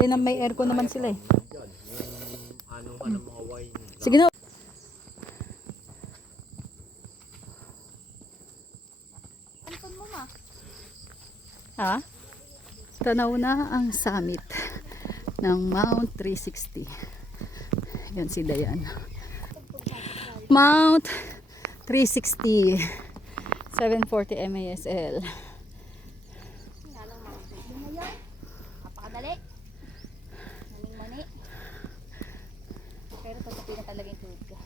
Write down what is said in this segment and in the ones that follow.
Eh, na may aircon naman sila eh. Ano ka ng mga wine. Sige na. Ampon mo ma. Ha? Tanaw na ang summit ng Mount 360. Yan si Dayan. Mount 360. 740 MASL. Nanang mga mo yan. Napakadali. Maning-mani. Pero tatapi na talaga yung tubig ko.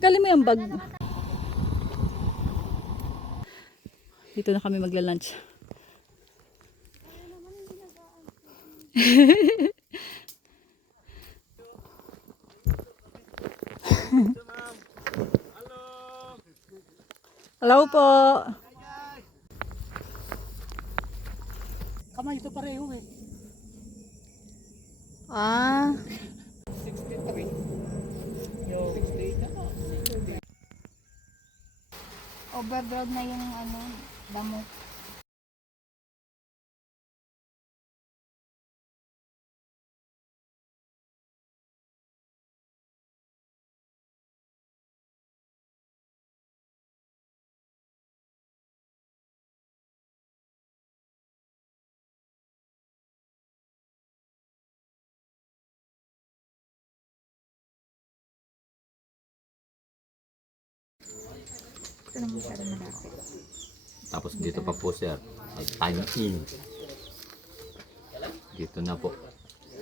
Gali mo yung bag. Dito na kami magla-lunch. Hello po. Kamay ito pareho eh. Ah, 63. Yung 68 na. Overgrowth na yung ano, damo. Ito na masyado malapit. Tapos dito pa po sir, ay time in. Dito na po.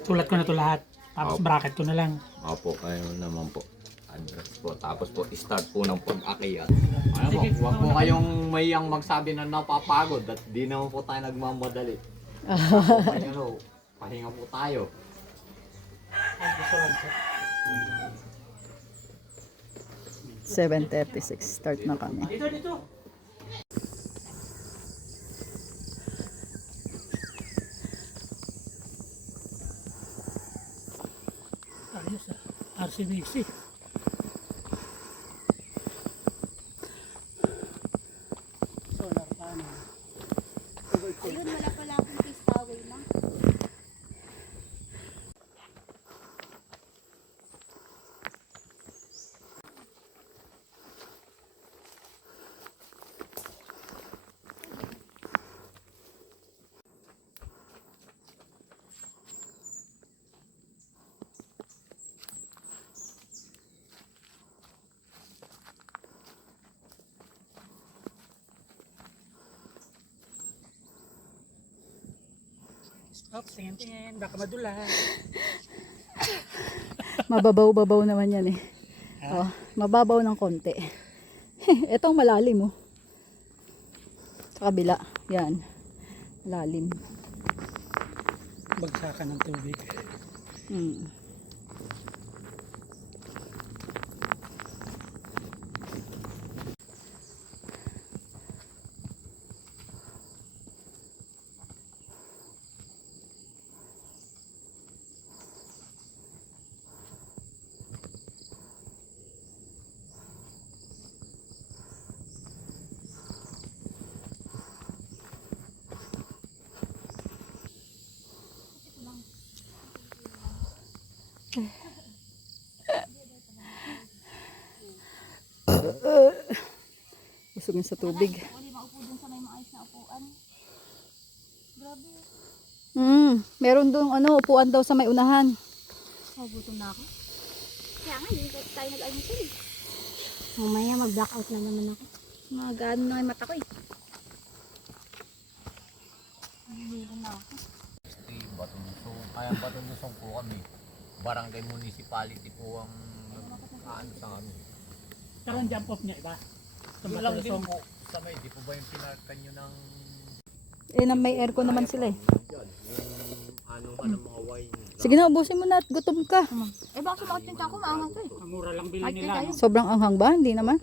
Sulat ko na to lahat. Tapos Opo. bracket ko na lang. Opo, ayun naman po. Address po. Tapos po, start po ng pag-akyat. Ano po, huwag po kayong mayang magsabi na napapagod at di naman po tayo nagmamadali. Ano, pahinga po tayo. 7:36 start na kami. Dito, dito. Ayos ah. RCBC. Solar panel. Ayun, wala pala akong pistaway ma. Stop, tingin-tingin. Baka madula. Mababaw-babaw naman yan eh. Oh, mababaw ng konti. Ito ang malalim oh. Sa kabila, yan. Malalim. Bagsakan ng tubig. Hmm. Busog na sa tubig. Wala maupo dun sa may maayos na upuan. Grabe. Meron doon ano, upuan daw sa may unahan. Oh, gutom na ako. Kaya nga, hindi tayo nag-almusal eh. Mamaya mag-blackout na naman ako. Magano na yung mata ko eh. Nahihilo na ako. Batundusong, kaya Batundusong po kami. Barangay Municipality po ang ano sa amin. Pero ang jump off niya iba. Yung lang din po sa may, di po ba yung pinarkan nyo ng Eh, na may aircon naman sila eh. dyan, yung ano ka ng mga wine. Sige na, ubusin mo na at gutom ka. Eh baka sumakot yung tiyan ko, maangat to eh. Ang mura lang bili Market nila. tayo. No? Sobrang anghang ba? Hindi naman.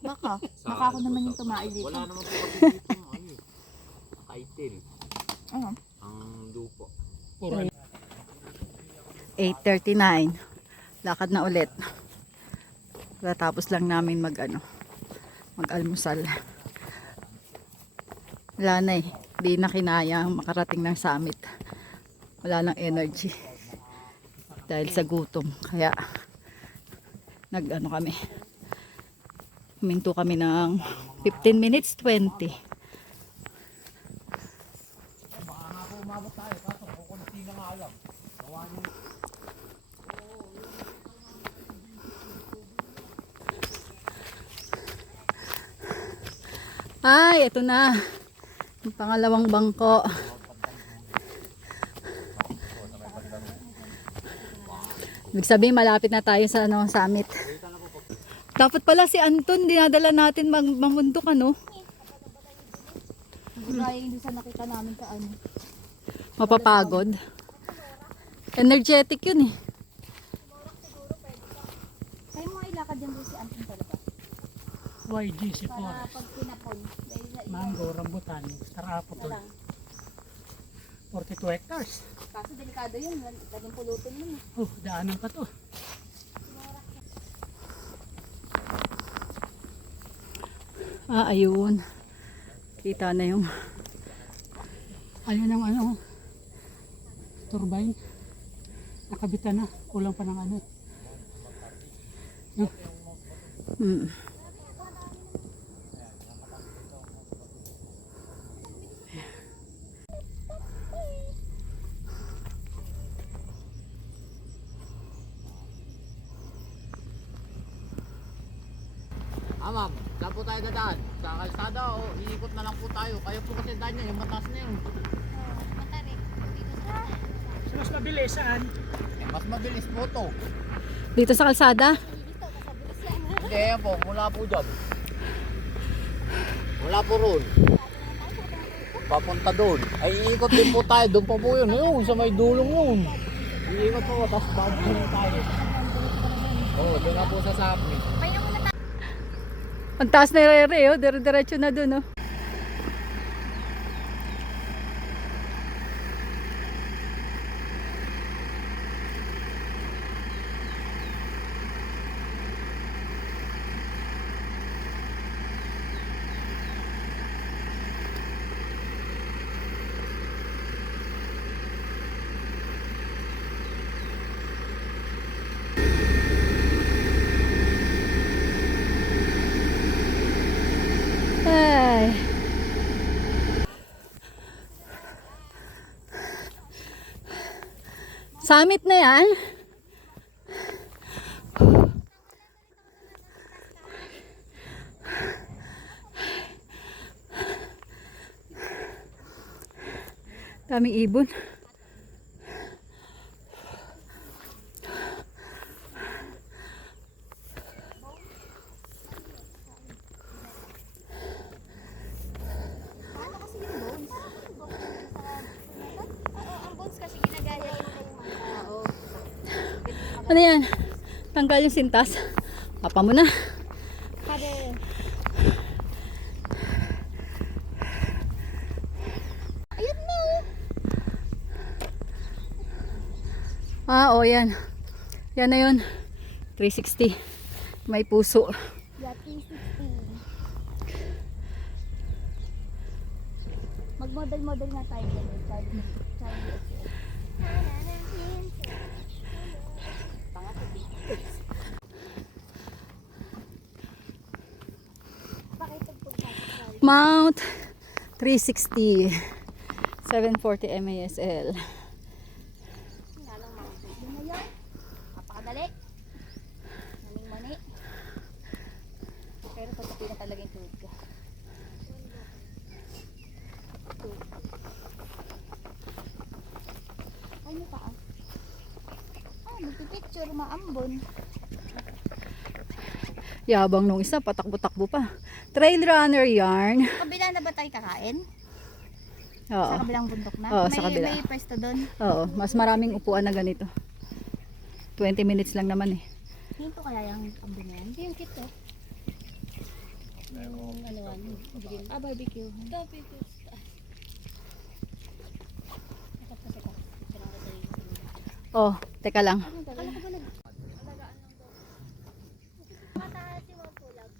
Baka. Baka ako naman yung tumae dito. Wala naman po kasi dito yung ano, title, Ano? ang lupo. Puro 8:39. Lakad na ulit. Tapos lang namin mag-almusal. Wala na eh. Di na kinayang makarating ng summit. Wala nang energy. Dahil sa gutom. Kaya nag-ano kami. Huminto kami ng 15 minutes, 20. Ay, ito na. Yung pangalawang bangko. Ibig sabihin, malapit na tayo sa summit. Dapat pala si Anton, dinadala natin mamundok, ano? Gaya yung sa nakita namin sa ano. Mapapagod. Energetic yun eh. Kaya mo ilakad yan doon si Anton talaga. YGC Para Forest. pag pinapon. Dahil sa Mango, rambutan, star apple. lang. 42 hectares. Kaso delikado yun. Laging pulutin yun. Oh, daanan pa to. Ah, ayun. Kita na yung Ayun ang ano, turbine. Nakabitan na. Kulang pa ng ano. hmm. Ma'am, saan po tayo dadaan? Sa kalsada o iikot na lang po tayo? Kayo po kasi daan nyo, yung mataas na yun. Matarik. Dito sa So, mas mabilis saan? Eh, mas mabilis po to. Dito sa kalsada. dito. Kasabilis yan. Hindi, yan po, mula po dyan. Mula po roon. Papunta doon. Ay, iikot din po tayo. Doon pa po yun. Yun, sa may dulong yun. Iikot po, tapos babalik tayo. Oo, doon na po sa summit. Ang taas na rere, oh. Dire-diretso na dun, oh. Ay. Summit na yan. Daming ibon. Paano kasi yung bones? Ang bones kasi ginagaya yung oo. Ano yan? Tanggal yung sintas. Papa mo na. Pade. Ayun na. Ah, oh yan. Yan na yun. 360. May puso. Yeah, 360. Mag-model-model nga tayo dyan. Charlie XL. Pakitag po sa Charlie. Mount 360. 740 MASL. Nga lang mountain. Yun na yun. Napakadali. Maning-mani. Pero tatapi na talaga yung tuhod ko. Ay, may paa. Ah, magpipicture, maambon. Yabang nung isa, patakbo-takbo pa. Trail runner yarn. Kabila na ba tayo kakain? Oo. Sa kabilang bundok na? Oo, may, sa kabila. May pwesto doon. Oo, mas maraming upuan na ganito. 20 minutes lang naman eh. Hinto kaya yung ambon na yan? Hindi yung kito. Yung ano yan, grill. Ah, barbecue. Barbecue. Oh, teka lang. Kala ko ba nag... Alagaan lang daw. Mataas yung mga pulag.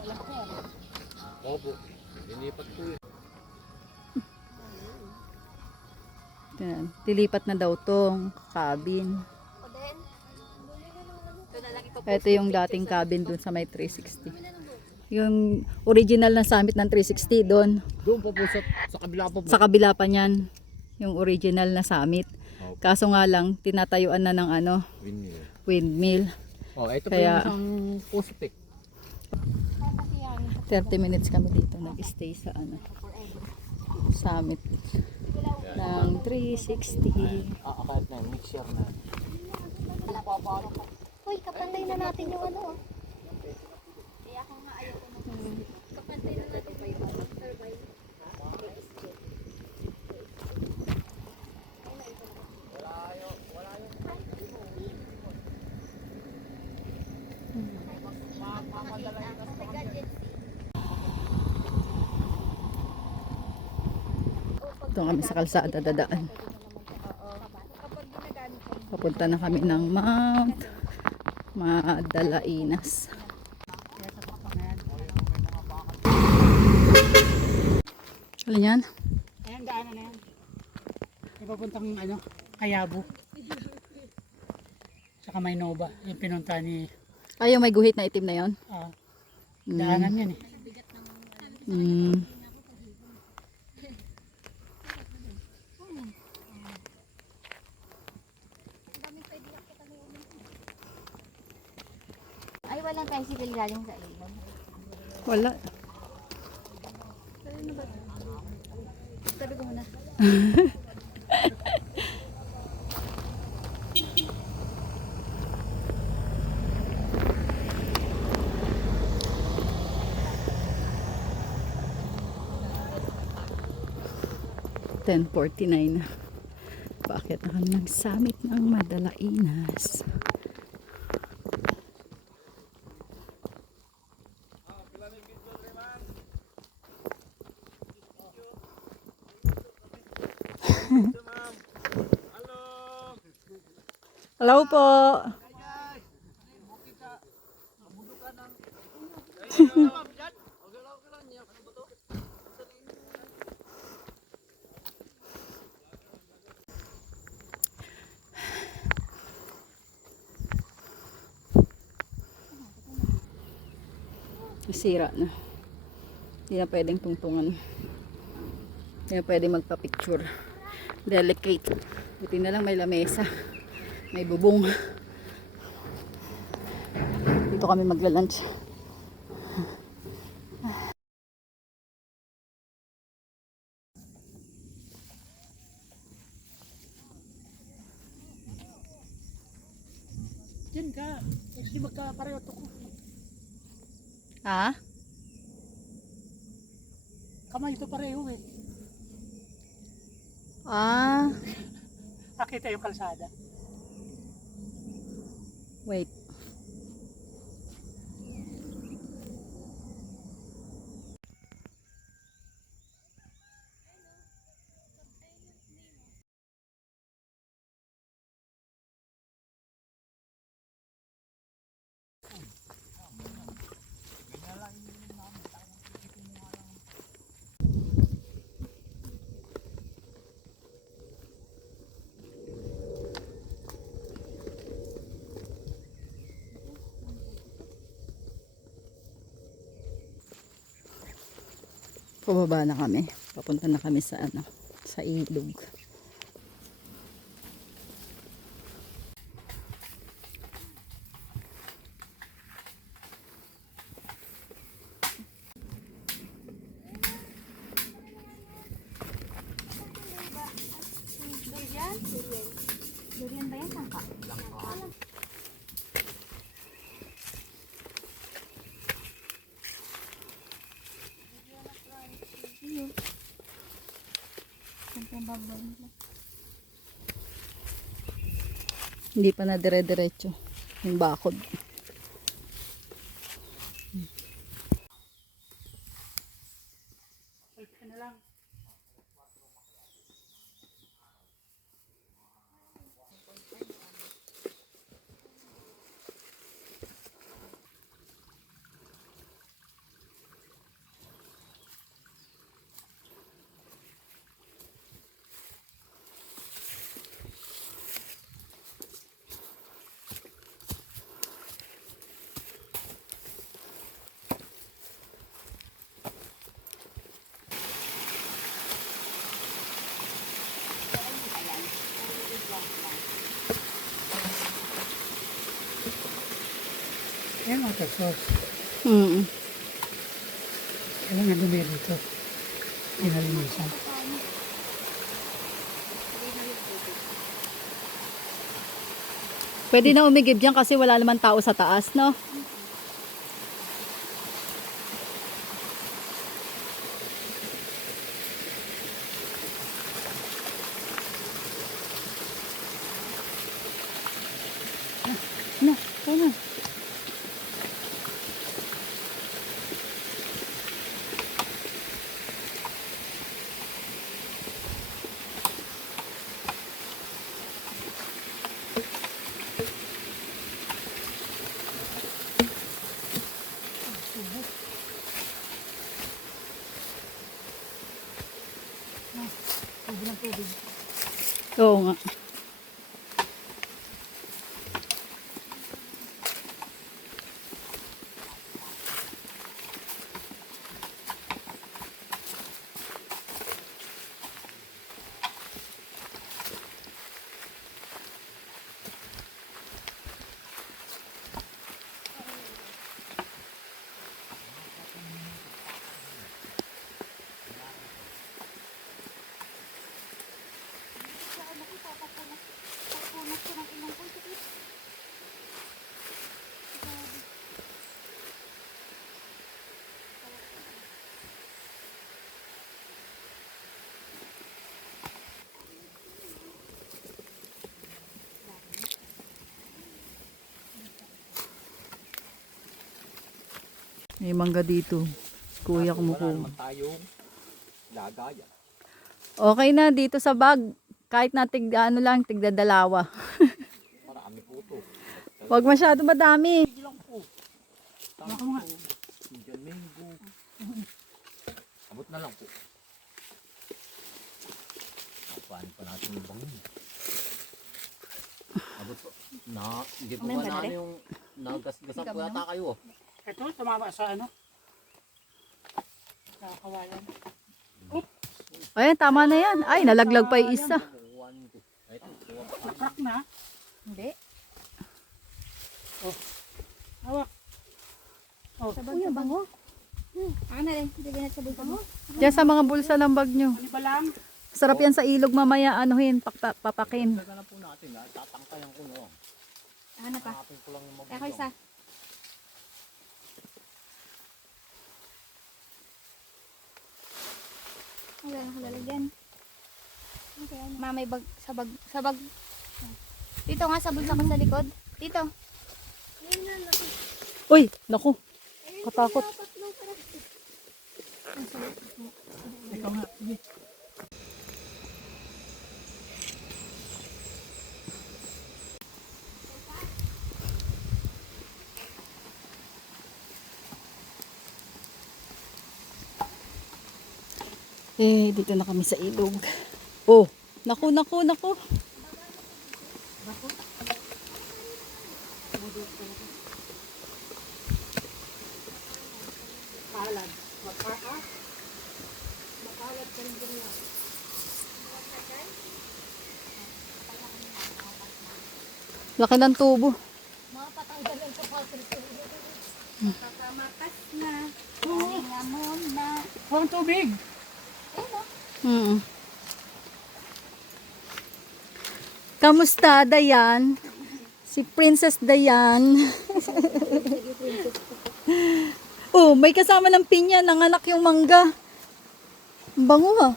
alam ko. Opo. Linipat po yun. Yan. Lilipat na daw tong cabin. O then, ito na lang ito. Ito yung dating cabin dun sa may 360. Yung original na summit ng 360 doon. Doon po sa kabila po. Sa kabila pa niyan. Yung original na summit. Opo. Kaso nga lang, tinatayuan na ng ano, Windmill. windmill. Oh, ito Kaya- po yung isang puspik. 30 minutes kami dito nag-stay sa ano, summit ng 360. Kahit na, mixer na. Uy, kapantay na natin yung ano. Kaya kung maayaw ko kapantay na natin pa yung ano, turbine. Ito kami sa kalsada dadaan. Papunta na kami ng Mount Madalainas. Alin yan? Ayan, daanan na yan. May papuntang ano, Ayabo. Saka Maynova. Yung pinunta ni Ay, yung may guhit na itim na yon. daanan yan eh. Mm. Ay, walang tricycle galing sa ilog. Wala. Sabi ko muna. 10:49 na. Bakit na kami ng summit ng Madalainas? Hello po. Sira na. Hindi na pwedeng tungtungan. Hindi na pwedeng magpa-picture. Delicate. Buti na lang may lamesa. May bubong. Dito kami magla-lunch. Diyan ka. Hindi magkapareho to ko. Ha? Kamay ito pareho eh. Ah. Nakita yung kalsada. Wait. Pababa na kami. Papunta na kami sa ano, sa ilog. Durian? Durian ba yan? Sangka? Hindi pa na dire-diretso yung bakod. Selfie na lang. Ayan, water source. Mm. Kailangan dumi dito. Pinalinisan. Pwede na umigib dyan kasi wala naman tao sa taas, no? No, ano? Oo nga. May mangga dito. Kuya Wala kumukuha. naman tayong lagayan. Okay na dito sa bag. Kahit na ano lang, tigda dalawa. Marami po ito. Huwag masyado madami. Baka nga. Indian mango. Abot na lang po. Paano pa natin yung bangon? Abot po. Hindi po ba na yung nagasgasan po yata kayo? Ito, tumama sa ano? Sa kawalan. Ayan, tama na yan. Ay, nalaglag pa yung isa. Crack na. Hindi. Hawak. Oh, Uy, ang bango. Ako na rin. Bigyan na sa bulsa mo. Diyan sa mga bulsa ng bag nyo. ano ba lang? Sarap yan sa ilog mamaya, anuhin, papakin. Taga na po natin ha. Tatangkayan ko no. Ano pa? Hanapin ko lang yung Ako mabulang. isa. Wala na kalalagyan. Okay, may bag, sa bag. Dito nga sa bulsa ko sa likod. Dito. Uy, naku. Katakot. Ikaw nga. Sige. Dito na kami sa ilog. Oh, naku, naku, naku. Palad. Makakas. Makalat ka rin din yan. Laki ng tubo. Kakamatas na. Kalinga muna. Huwag tubig. Kamusta, Dayan? Si Princess Dayan. Oh, may kasama ng pinya, nanganak yung mangga. Ang bango ha.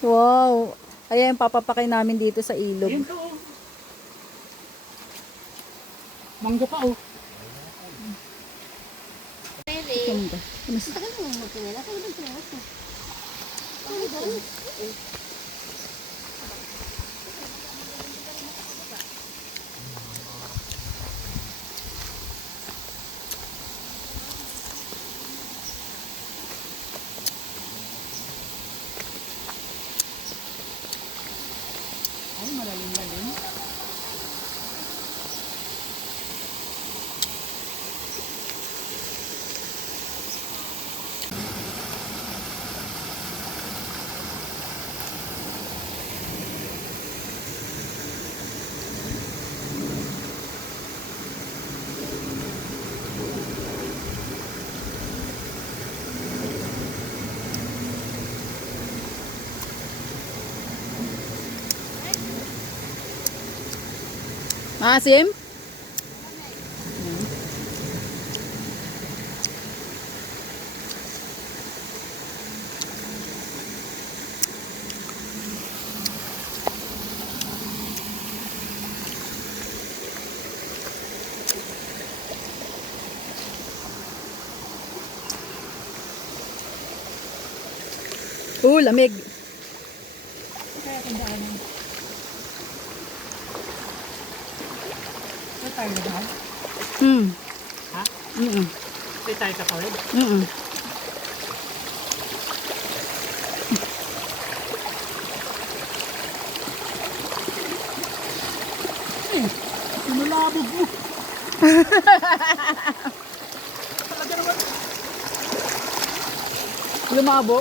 Wow. Ayan, papapakay namin dito sa ilog. Ayun to. Oh. Mangga pa oh. Ganda. Tagal mo yung magpinila. Tagal mo yung pinila. Ay, malalim-lalim. Maasim? Lamig. Kaya tandaan. Ito tayo na ba? Hmm. Ha? Mm. Ito tayo tatawid? Mm. Sinulabog mo. Lumabo.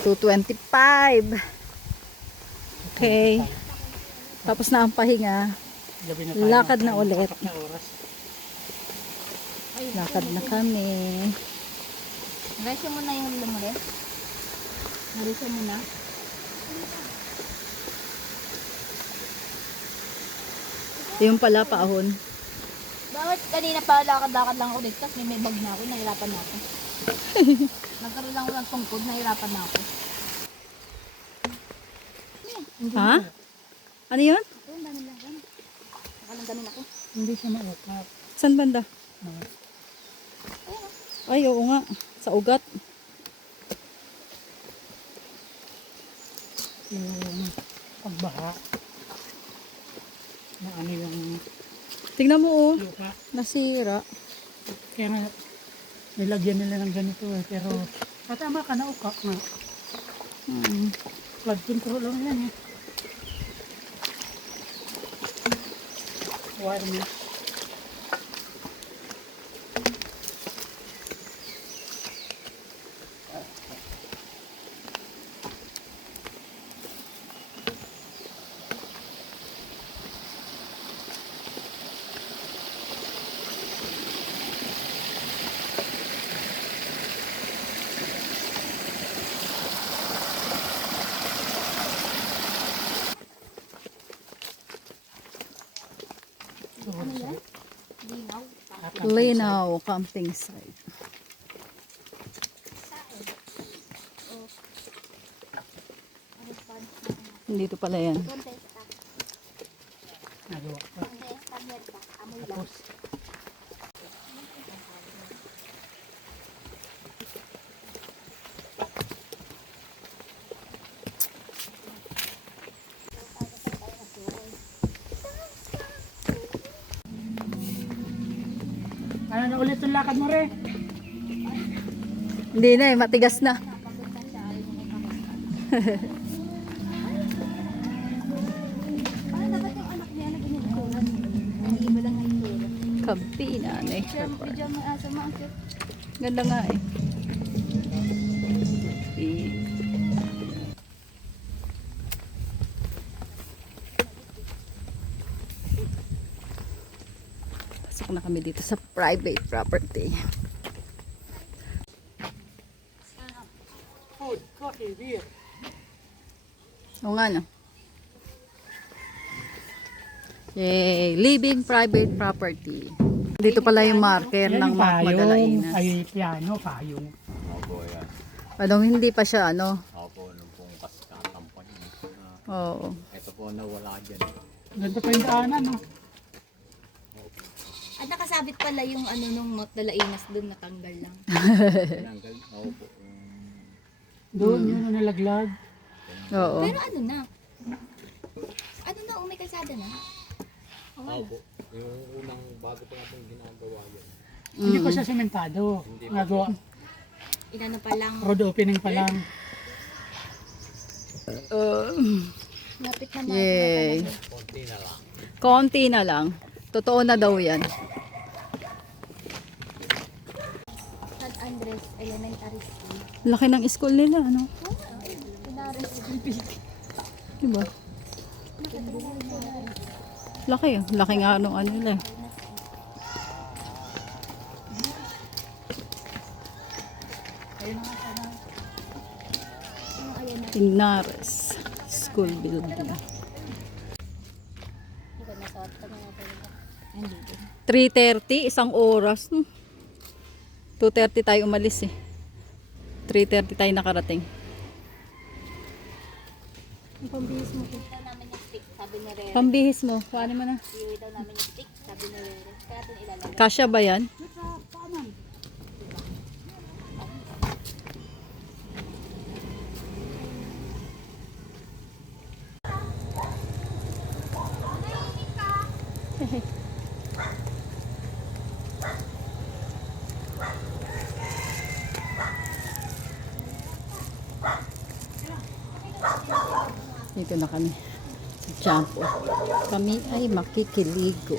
$2.25. Okay. Tapos na ang pahinga. Gabi na tayo. Lakad na ulit. Apat na oras. Lakad na kami. Resyo mo na yung lumuli. Resyo mo na. Yung pala paahon. Bakit kanina pa lakad-lakad lang ako dito, tapos may bag na ako, nahirapan na ako. Nagkaroon lang ako ng tungkod, nahirapan na ako. Ha? Ano yun? Ito, ang dami lang yan. Nakalang ganun ako. Hindi siya maukap. Saan banda? Ay, oo nga. Sa ugat. Yung pagbaha. Na ano yung Tingnan mo oh. lupa. Nasira. Kaya nga, nilagyan nila ng ganito eh. Pero, tama ka, naukap nga. Flood control lang yan eh. Wire mesh. Linaw. Linaw camping site. Dito pala yan. Contesta. Nagawa ko. Contesta, mierda. Amoy lang. Tapos, ano na ulit yung lakad mo rin? Hindi na eh, matigas na. Ano dapat yung anak niya na ginagawa? Hindi iba lang ang itsura. Kabina Nature Park. Medyo may asa maakit. Ganda nga eh. Pasok na kami dito sa private property. Food, coffee, beer. O nga no. Yay! Living private property. Dito pala yung marker ng Mount Madalainas. Ay, piano, payong. Opo, yan. Padong hindi pa siya ano. Opo, nung pong kaskatampan. Oo. Ito po nawala dyan. Ganito pa yung daanan, no? nakasabit pala yung ano nung dalainas doon, natanggal lang. Tinanggal. Oo po. Doon yun ang nalaglag. Oo. Pero ano na? Ano na, may kalsada na? Oo po. Yung unang bago pa natin ginagawa yun. Hindi pa siya sementado. Nagawa. Inano pa lang, Road opening pa lang. lapit na Yay. Konti na lang. Konti na lang. Totoo na daw yan. San Andres Elementary School. Laki ng school nila, ano? Pinares. Diba? Laki, oh. Laki nga nung ano nila. Eh. Pinares School Building. 3:30, isang oras. 2:30 tayo umalis eh. 3:30 tayo nakarating. Yung pambihis mo. Daw namin yung stick, sabi ni Rere. Pambihis mo, paano mo na? Iwi daw namin yung stick, sabi ni Rere. Kaya natin ilalagay. Kasya ba yan? Dito na kami sa Champo. Kami ay makikiligo.